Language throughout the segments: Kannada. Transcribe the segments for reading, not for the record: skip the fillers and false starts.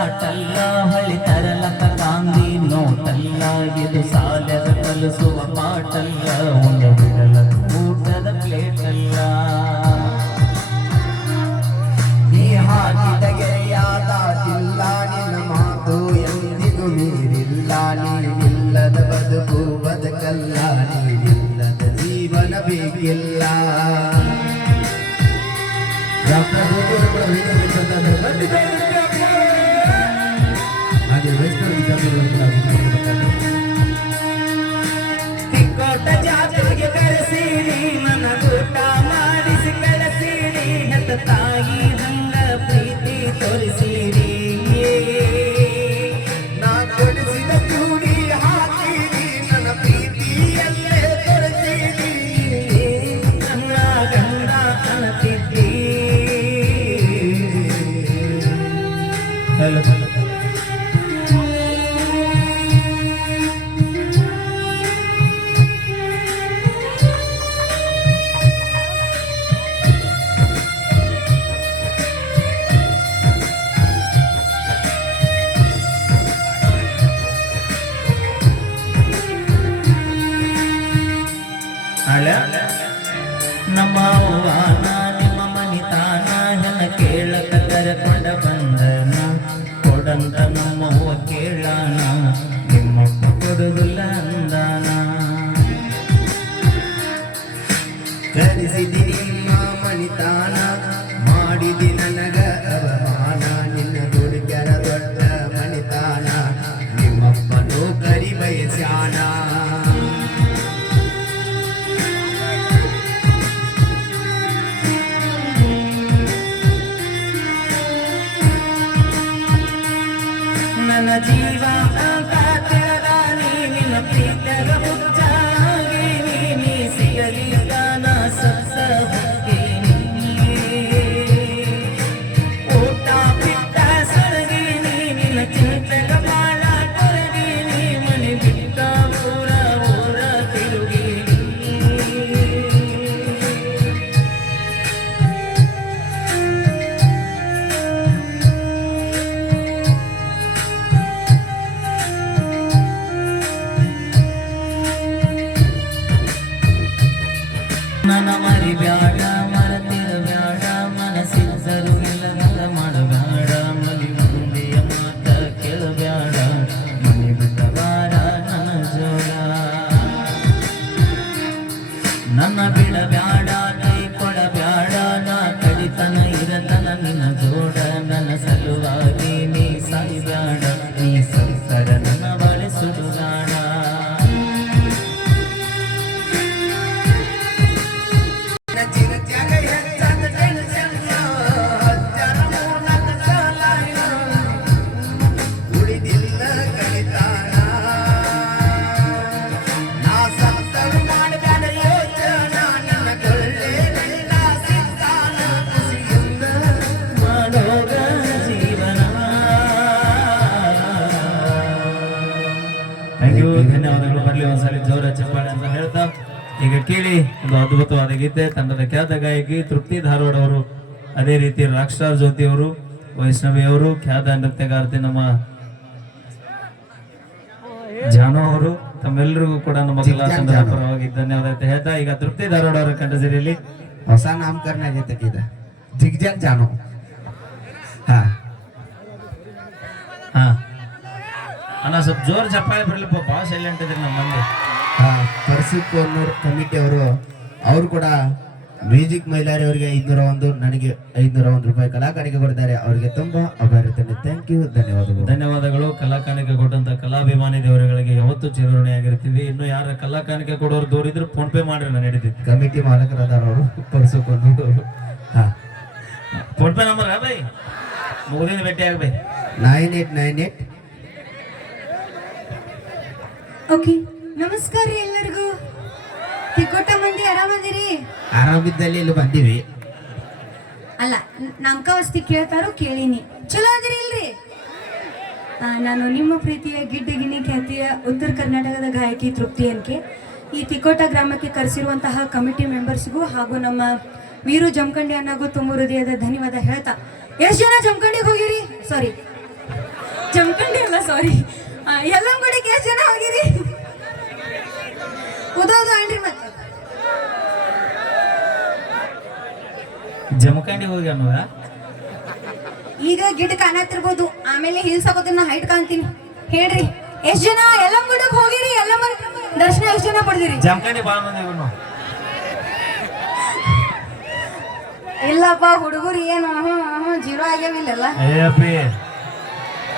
ಆಟಲ್ಲ ಹಳ್ಳಿ ತರಲಕ ಗಾಂಧಿ ನೋಟಲ್ಲ ಇದು ಸಾಲದ ಕಲಿಸುವ ಪಾಟಲ್ಲ ಒಂದು ಬಿಡಲ ಊಟದ ಪ್ಲೇಟಲ್ಲ ನೀ ಹಾಕಿದ ಗೆರೆಯಾದಾಗಿಲ್ಲ ನಿನ್ನ ಮಾತು ಎಂದಿಗೂ ಮೀರಿಲ್ಲ ನೀನಿಲ್ಲದ ಬದುಕು ಬದುಕಲ್ಲ ನೀನಿಲ್ಲದ ಜೀವನ ಬೇಕಿಲ್ಲ ತಿಕ್ಕೋಟ ಜಾತ್ರೆಗೆ ಕರೆಸಿರಿ ನನ್ನ ಊಟ ಮಾಡಿಸಿ ಕಳಿಸಿರಿ ಹೆತ್ತ ತಾಯಿ ಹಂಗ ಪ್ರೀತಿ ತೋರಿಸಿರಿ ನಾ ಕೊಡಿಸಿದ ಚೂಡಿ ಹಾಕಿರಿ ನನ್ನ ಪ್ರೀತಿಯಲ್ಲೇ ತೋರಿಸಿರಿ ನನ್ನ ಗಂಡ ಅನ್ನತಿದ್ದಿ ನಮ್ಮ ಅವ್ವಾನ ನಿಮ್ಮ ಮನಿತಾನ ಹೆಣ ಕೇಳಕ ಕರೆಕೊಂಡ ಬಂದನ ಕೊಡಂತ ನಮ್ಮವ್ವ ಕೇಳಾನ ನಿಮ್ಮಪ್ಪ ಕೊಡುದಿಲ್ಲ ಅಂದಾನ ಕರೆಸಿದಿ ನಿಮ್ಮ ಮನಿತಾನ ಮಾಡಿದಿ ನನಗ ಅವಮಾನ ನಿನ್ನ ದುಡುಗರ ದೊಡ್ಡ ಮನಿತಾನ ನಿಮ್ಮಪ್ಪ ನೌಕರಿ ಬಯಸ್ಯಾನ ನನ್ನ ಜೀವ ಅಂತ ತಿಳಿದ ನಿನ್ನ ಪ್ರೀತಗ ಹುಚ್ಚಾಗಿ ನೀ ಸಿಗಲಿಗ ನಾ ಸತ್ತ ಹೋಗ್ತೀನಿ ಊಟ ಬಿಟ್ಟ ಸರಗೀನಿ ನಿನ್ನ ಚಿಂತೆಗ ಬಾಳ ಕೊರಗೀನಿ ಮನೆ ಬಿಟ್ಟ ಊರ ಊರ ತಿರುಗೀನಿ ನನ್ನ ಮರಿ ಬ್ಯಾಡ ಮರತಿರ ಬ್ಯಾಡ ಮನಸ್ಸಿದ್ದರು ಇಲ್ಲದ ಮಾಡಬ್ಯಾಡ ಮಲಿ ಮಂದಿಯ ಮಾತ ಕೇಳಬ್ಯಾಡ ಮನೆ ಬಿಟ್ಟ ಬಾರ ನನ್ನ ಜೋಡ ನನ್ನ ಬಿಡಬ್ಯಾಡ ಕೈ ಕೊಡಬ್ಯಾಡ ನಾ ಕಡಿತನ ಇರತನ ನಿನ್ನ ಜೋಡ ನನ್ನ ಸಲುವಾಗಿ ನೀ ಸಾಯ್ಬ್ಯಾಡ ನೀ ಸಂಸಾರ ನನ್ನ ಬಳಿ ಸುಡುಗಾಡ ಧನ್ಯವಾದಗಳು. ಬರಲಿ ಒಂದ್ಸಲಿ ಜೋರ ಚಪ್ಪಾಳೆ ಅಂತ ಹೇಳ್ತಾ ಈಗ ಕೇಳಿ ಒಂದು ಅದ್ಭುತವಾದ ಗೀತೆ. ತಂಡದ ಖ್ಯಾತ ಗಾಯಕಿ ತೃಪ್ತಿ ಧಾರವಾಡ ಅವರು, ಅದೇ ರೀತಿ ರಾಕ್ ಸ್ಟಾರ್ ಜ್ಯೋತಿ ಅವರು, ವೈಷ್ಣವಿ ಅವರು, ಖ್ಯಾತ ನೃತ್ಯಗಾರ್ತಿ ನಮ್ಮ ಜಾನು ಅವರು, ತಮ್ಮೆಲ್ಲರಿಗೂ ಕೂಡ ನಮ್ಮ ತಂಡದ ಪರವಾಗಿ ಧನ್ಯವಾದ ಅಂತ ಹೇಳ್ತಾ ಈಗ ತೃಪ್ತಿ ಧಾರವಾಡ ಅವರ ಕಂಠಸಿರಿಯಲ್ಲಿ ಹೊಸ ನಾಮಕರಣ ಆಗೈತೆ ಜಿಗ್ಜಾಗ್ ಜಾನು. ಹಾ ಅಣ್ಣ ಸ್ವಲ್ಪ ಜೋರ್ ಚಪ್ಪಾಳೆ ಬರಲಿಪ್ಪ, ಭಾಳ ಸೈಲೆಂಟ್ ಇದ್ರಿ ನಮ್ಮ ಮಂದಿ. ಪರ್ಸಿಪ್ ಕಮಿಟಿ ಅವರು ಕೂಡ ಮ್ಯೂಸಿಕ್ ಮೈಲಾರಿ ಅವರಿಗೆ 501, ನನಗೆ 501 ರೂಪಾಯಿ ಕಲಾಕಾಣಿಕೆ ಕೊಡ್ತಾರೆ. ಅವರಿಗೆ ತುಂಬಾ ಅಭಾರಿತೇನೆ. ಥ್ಯಾಂಕ್ ಯು, ಧನ್ಯವಾದಗಳು. ಧನ್ಯವಾದಗಳು. ಕಲಾಕಾಣಿಕೆ ಕೊಟ್ಟಂತ ಕಲಾಭಿಮಾನಿ ದೇವರುಗಳಿಗೆ ಯಾವತ್ತೂ ಚಿರಋಣಿಯಾಗಿರ್ತೀವಿ. ಇನ್ನು ಯಾರ ಕಲಾಕಾಣಿಕೆ ಕೊಡೋರು ದೂರ ಇದ್ರು ಫೋನ್ ಪೇ ಮಾಡ್ರಿ, ನಾನು ನಡೀತಿದ್ದೆ. ಕಮಿಟಿ ಮಾಲಕರಾದಾರ ಅವರು ಪರ್ಸಿಪ್ ಫೋನ್ ಪೇ ನಂಬರ್ ಬೈ ಮುಗಿದಿನ ಭೇಟಿ ಆಗ ಬೈ 9898. ಓಕೆ, ನಮಸ್ಕಾರ ರೀ ಎಲ್ಲರಿಗೂ. ತಿಕೋಟ ಮಂದಿ ಆರಾಮದಿರಿ? ಆರಾಮಿದ್ದಲ್ಲಿ ಇಲ್ಲಿ ಬಂದಿವಿ. ಅಲ್ಲ, ನಾಮಕಾವಸ್ತಿ ಕೇಳ್ತಾರೋ ಕೇಳಿನಿ. ಚಲೋ ಅದಿರಿ ಇಲ್ರಿ? ನಾನು ನಿಮ್ಮ ಪ್ರೀತಿಯ ಗಿಡ್ಡಗಿನಿ ಖ್ಯಾತಿಯ ಉತ್ತರ ಕರ್ನಾಟಕದ ಗಾಯಕಿ ತೃಪ್ತಿ ಅನ್ಕೆ. ಈ ತಿಕೋಟ ಗ್ರಾಮಕ್ಕೆ ಕರೆಸಿರುವಂತಹ ಕಮಿಟಿ ಮೆಂಬರ್ಸ್ಗೂ ಹಾಗೂ ನಮ್ಮ ವೀರು ಜಮಖಂಡಿ ಅನ್ನಾಗೂ ತುಂಬ ಹೃದಯದ ಧನ್ಯವಾದ ಹೇಳ್ತಾ, ಎಷ್ಟು ಜನ ಜಮಖಂಡಿಗೆ ಹೋಗಿರಿ? ಸಾರಿ ಜಮಖಂಡಿ ಅಲ್ಲ ಸಾರಿ ಯಲ್ಲಂಗುಡಿಗೆ ಎಷ್ಟು ಜನ ಹೋಗಿರಿ ಉದೋದು ಅನ್ರಿ ಮತ್ತೆ ಜಮಖಂಡಿ ಹೋಗಿ ಅನ್ನೋದ ಈಗ ಗಿಡ ಕಾಣತ್ತಿರ್ಬೋದು ಆಮೇಲೆ ಹಿಲ್ಸ್ ಹಾಕೋದ್ರೆ ನಾ ಹೈಟ್ ಕಾಣ್ತೀನಿ ಹೇಳ್ರಿ ಎಷ್ಟ್ ಜನ ಯಲ್ಲಂಗುಡಿಗೆ ಹೋಗಿರಿ ಯಲ್ಲಮ್ಮ ದರ್ಶನ ಎಷ್ಟ್ ಜನ ಪಡೆದಿರಿ ಜಮಖಂಡಿ ಬಾಳ ಮಂದಿ ಹೋಗ್ಯಾರ ನಾವು. ಇಲ್ಲಪ್ಪ ಹುಡುಗರು ಏನು ಜೀರೋ ಆಗ್ಯಾವಿಲ್ಲ ಏ ಅಪ್ಪಿ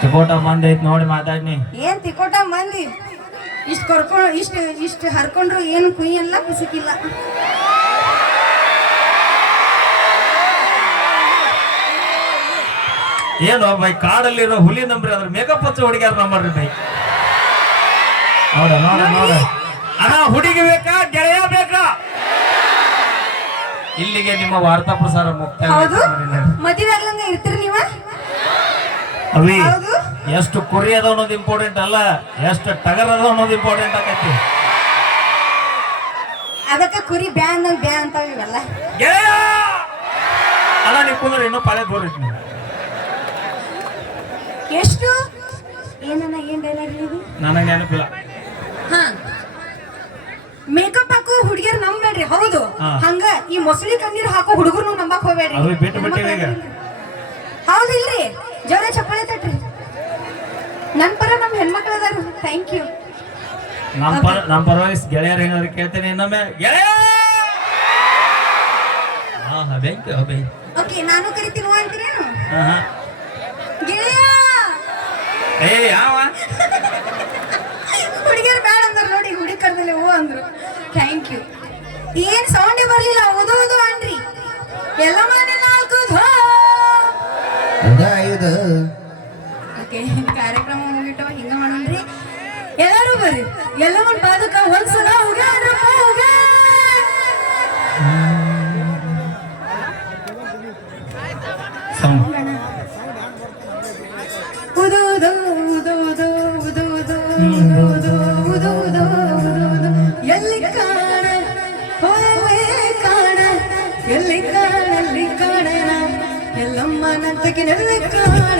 ತಿಕೋಟ ಮಂದಿ ಐತ್ ನೋಡಿ ಮಾತಾಡ್ನಿ. ಏನ್ ತಿಕೋಟ ಮಂದಿ ಇಷ್ಟ ಕರ್ಕೊಂಡು ಇಷ್ಟ ಹರ್ಕೊಂಡ್ರು ಏನು ಕುಯ್ ಎಲ್ಲ ಕುಸಿಕಿಲ್ಲ. ಏನು ಬೈ ಕಾಡಲ್ಲಿರೋ ಹುಲಿ ನಂಬ್ರಿ ಅದ್ರ ಮೇಕಪ್ ಹಚ್ಚ ಹುಡುಗ್ಯಾರ ನಂಬರ್ರಿ ಬೈ. ನೋಡ ನೋಡ ನೋಡ ಅಣ್ಣ ಹುಡುಗಿ ಬೇಕಾ ಗೆಳೆಯ ಬೇಕಾ? ಇಲ್ಲಿಗೆ ನಿಮ್ಮ ವಾರ್ತಾ ಪ್ರಸಾರ ಮುಕ್ತಾಯ. ಹೌದು ಮದುವೆ ಆಗ್ಲಂಗ ಇರ್ತೀರಿ ನೀವ? ಅವಿ ಹೌದು. ಎಷ್ಟು ಕುರಿ ಅದ ಅನ್ನೋದು ಇಂಪಾರ್ಟೆಂಟ್ ಅಲ್ಲ, ಎಷ್ಟು ಟಗರ್ ಅದ ಅನ್ನೋದು ಇಂಪಾರ್ಟೆಂಟ್ ಆಗೈತಿ. ಅದಕ್ಕ ಕುರಿ ಬ್ಯಾ ಅಂದಂಗ ಬ್ಯಾ ಅಂತ ಇವೆಲ್ಲ ಗೆಳೆಯ ಅಲ್ಲ ನೀವು ಕುಂದ್ರೆ ಇನ್ನೂ ಪಾಳೆ ದೂರ ಐತಿ ನೀವು. ಎಷ್ಟು ಏನನ್ನ ಏನ್ ಡೈಲಾಗ್ ಹೇಳಿದ್ರಿ? ನನಗೆ ನೆನಪಿಲ್ಲ. ಹಾ ಮೇಕಪ್ ಹಾಕೋ ಹುಡುಗಿಯರ್ ನಂಬೇಡ್ರಿ. ಹೌದು ಹಾ. ಹಂಗ ಈ ಮೊಸಳಿ ಕಣ್ಣೀರ್ ಹಾಕೋ ಹುಡುಗರು ನಂಬಕ್ ಹೋಗ್ಬೇಡ್ರಿ. ಅವಿ ಬಿಟ್ಟು ಬಿಟ್ಟಿವಿ ಈಗ. ಹೌದಿಲ್ರಿ ಜೋರ ಚಪ್ಪಾಳೆ ತಟ್ರಿ. ನನ್ ಪರ ನಮ್ ಹೆಣ್ಮಕ್ಳು ಅದಾರು. Thank you. ನಮ್ಮ ಪರವಾಗಿ ಗೆಳೆಯರು ಏನಾದ್ರು ಕೇಳ್ತೇನೆ ಇನ್ನೊಮ್ಮೆ ಗೆಳೆಯ. ಹಾ ಹಾ ಬ್ಯಾಂಕ್ ಬ್ಯಾಂಕ್. ಓಕೆ ನಾನು ಕರಿತೀನಿ ಅಂತೀರೇನು? ಹಾ ಹಾ ಗೆಳೆಯ ಏ ಯಾವ ಹುಡುಗಿಯರು ಬೇಡ ಅಂದ್ರ ನೋಡಿ, ಹುಡುಗಿ ಕರ್ದಲ್ಲಿ ಹೂ ಅಂದ್ರು. Thank you. ಏನ್ ಸೌಂಡೇ ಬರ್ಲಿಲ್ಲ. ಓದೋದು ಅನ್ರಿ ಎಲ್ಲ ಮನೆ 4 ಐದು ಓಕೆ ಕಾರ್ಯಕ್ರಮ ಮುಗಿಟ್ಟು ಹಿಂಗ ಮಾಡನ್ರಿ. ಎಲ್ಲರೂ ಬರ್ರಿ. ಎಲ್ಲ ಒಂದ್ ಪಾದಕ ಒಂದ್ಸಲ ಹೋಗ್ಯಾಡ್ರಪ್ಪ ಹೋಗ. ಉದೋದು ಉದೋದು ಉದೋದು ಉದೋದು ಉದೋದು ಉದೋದು ಎಲ್ಲಿ ಕಾಣ ಹೋವೆ ಕಾಣ ಎಲ್ಲಿ ಕಾಣಲ್ಲಿ ಕಾಣ ಎಲ್ಲಮ್ಮ ನಂತಕ್ಕೆ ನಡುವೆ ಕಾಣ